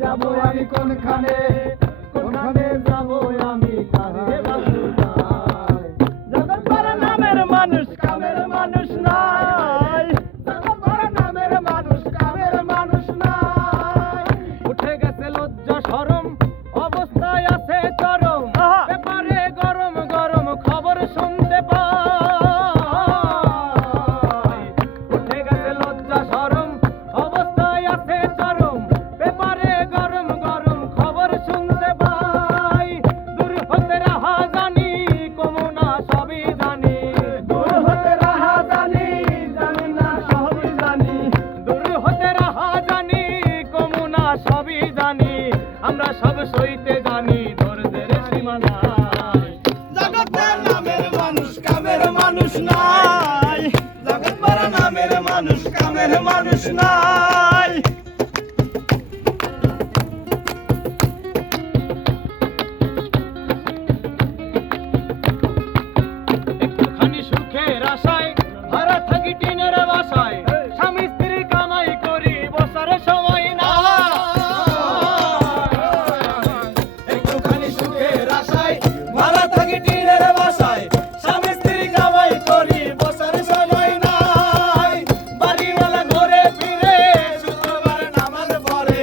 যাবো আমি কোনখানে যাবো আমি জগৎ ভরা নামের মানুষ কামের মানুষ নাই, জগৎ ভরা নামের মানুষ কামের মানুষ নাই। উঠে গেছে লজ্জা শরম, অবস্থায় আছে চরম, ব্যাপারে গরম গরম খবর শুনতে পাই। উঠে গেছে লজ্জা শরম, অবস্থায় আছে চরম, ব্যাপারে গরম গরম খবর শুনতে পাই। দূর হতে রাহা জানি কমুনা সবই জানি, দূর হতে রাহা জানি জানি না সবই জানি, দূর হতে রাহা জানি কমুনা সবই জানি। আমরা সব সইতে জানি ধৈর্যের সীমা নাই। জগতের নামের মানুষ কামের মানুষ নাই, জগৎ ভরা নামের মানুষ কামের মানুষ নাই। একটুখানি সুখের আশায় ভাড়া থাকি টিনের বাসায়, স্বামী স্ত্রী কামাই করি বসার সময় না। একটুখানি সুখের আশায় ভাড়া থাকি টিনের বাসায়, স্বামী স্ত্রী কামাই করি বসার সময় নাই। বাড়িওয়ালা ঘুরে ফিরে শুক্রবার নামাজ পড়ে,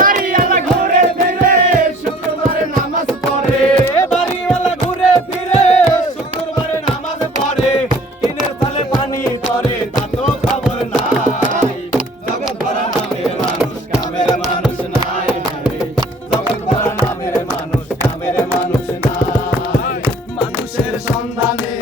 বাড়িওয়ালা ঘুরে ফিরে শুক্রবার নামাজ পড়ে, বাড়িওয়ালা ঘুরে ফিরে শুক্রবার নামাজ পড়ে। টিনের তলে পানি পড়ে তা তো খবর নাই। জগৎ ভরা নামের মানুষ কামের মানুষ নাই, জগৎ ভরা নামের মানুষ কামের মানুষ নাই। মানুষের সন্ধানে